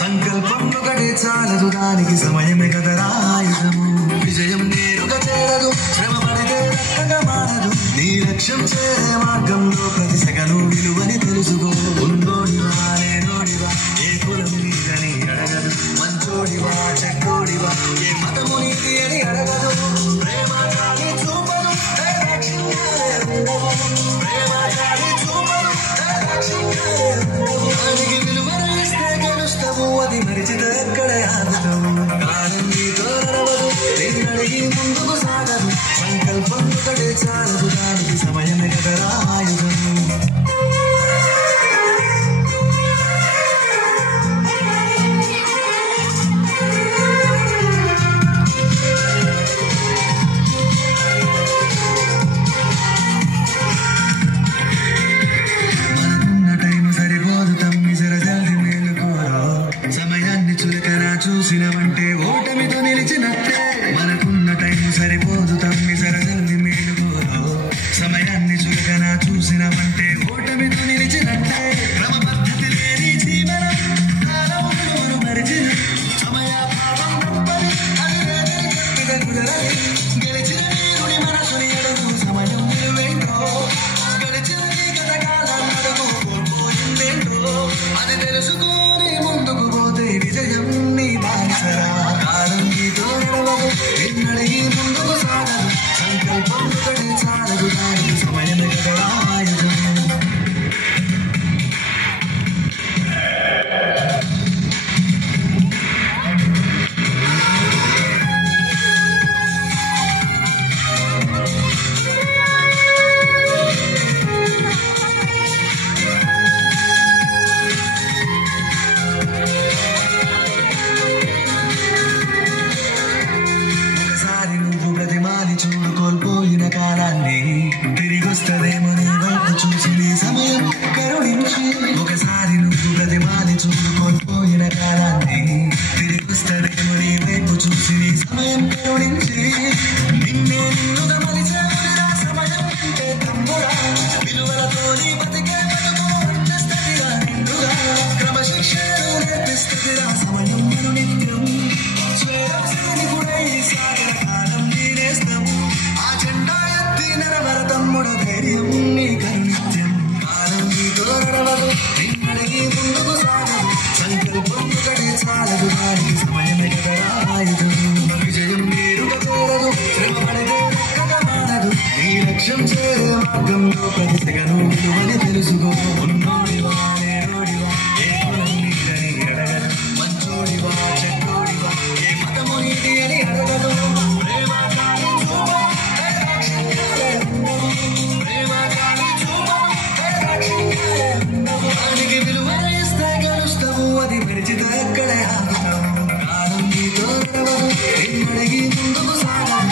సంకల్పం ఒకటే చాలదు దానికి సమయమే కదరా ఆయుధము విజయం నేరుగా చేరదు శ్రమ పడితే రక్కగా మారదు నీ లక్ష్యం చేరే మార్గంలో ప్రతి సెకను విలువని తెలుసుకో ఉన్నోడివా లేనోడివా ఏ కులం నీదని అడగదు మంచోడివా చెడ్డోడివా ఏ మతము నీది అని అడగదు ప్రేమ జాలి చూపదు ప్రేమ జాలి చూపదు దానికి విలువను ఇస్తే గెలుస్తావు అది మరిచితే ఎక్కడే ఆగుతావు కాలం నీతో నడవదు నిన్నడిగి ముందుకు సాగదు సంకల్పం ఒకటే చాలదు దానికి సమయమే కదరా ఆయుధం చూసినవంటే ఓటమితో నిలిచినట్టే మనకున్న టైం సరిపోదు తమ్మి సరజల్ని మేలుకోరు సమయాన్ని చులకన చూసినవంటే ఓటమితో నిలిచినట్టే క్రమ పద్ధతి లేని జీవనం కాలం విలువను మరిచిన సమయాభావం తప్పని అది కుదరని గెలిచిన వీరుని మనసుని అడుగు సమయం విలువేంటో గడిచిన నీ గతకాలం అడుగు కోల్పోయిందేంటో అది తెలుసుకొని ముందుకు పోతే విజయం కాలం నీతో నడవదు నిన్నడిగి ముందుకు సాగదు సంకల్పం ఒకటి చాలదు దానికి సమయమే కదరా ఆయుధం చూడు కోల్పోయిన కాలాన్ని తిరిగొస్తదేమో నీ వైపు చూసి నీ సమయం కరుణించి ఒకసారి నువ్వు ప్రతిమాని చూడు కోల్పోయిన కాలాన్ని తిరిగొస్తదేమో నీ వైపు చూసి నీ సమయం కరుణించి నిన్నే నిన్నుగా మలిచేరా సమయం అంటే తమ్ముడా విలువలతో నీ బతికే బతుకు అందిస్తదిరా నిండుగా క్రమశిక్షణను నేర్పిస్తదిరా సమయం మను నిత్యం స్వేరని కూడా ఈ సాగర కాలం నేనేస్తాం ఆ జెండా ఎత్తి నరవర తమ్ముడు ధైర్యం నీ కరుణిత్యం కాలం నీతో నడవదు నిన్నడిగి ముందుకు సాగదు సంకల్పం ఒకటే చాలదు దానికి సమయమే కదరా ఆయుధం విజయం నేరుగా చేరదు శ్రమ పడితే ఎక్కగా మారదు నీ లక్ష్యం చేరే మార్గంలో ప్రతి సెకను విలువని తెలుసుకో ఉన్నోడివా లేనోడివా ఏ కులం నీదని అడగదు మంచోడివా చెడ్డోడివా ఏ మతము నీది అని అడగదు దానికి విలువను ఇస్తే గెలుస్తావు అది మరిచితే ఎక్కడే ఆగుతావు కాలం నీతో నడవదు నిన్నడిగి ముందుకు సాగదు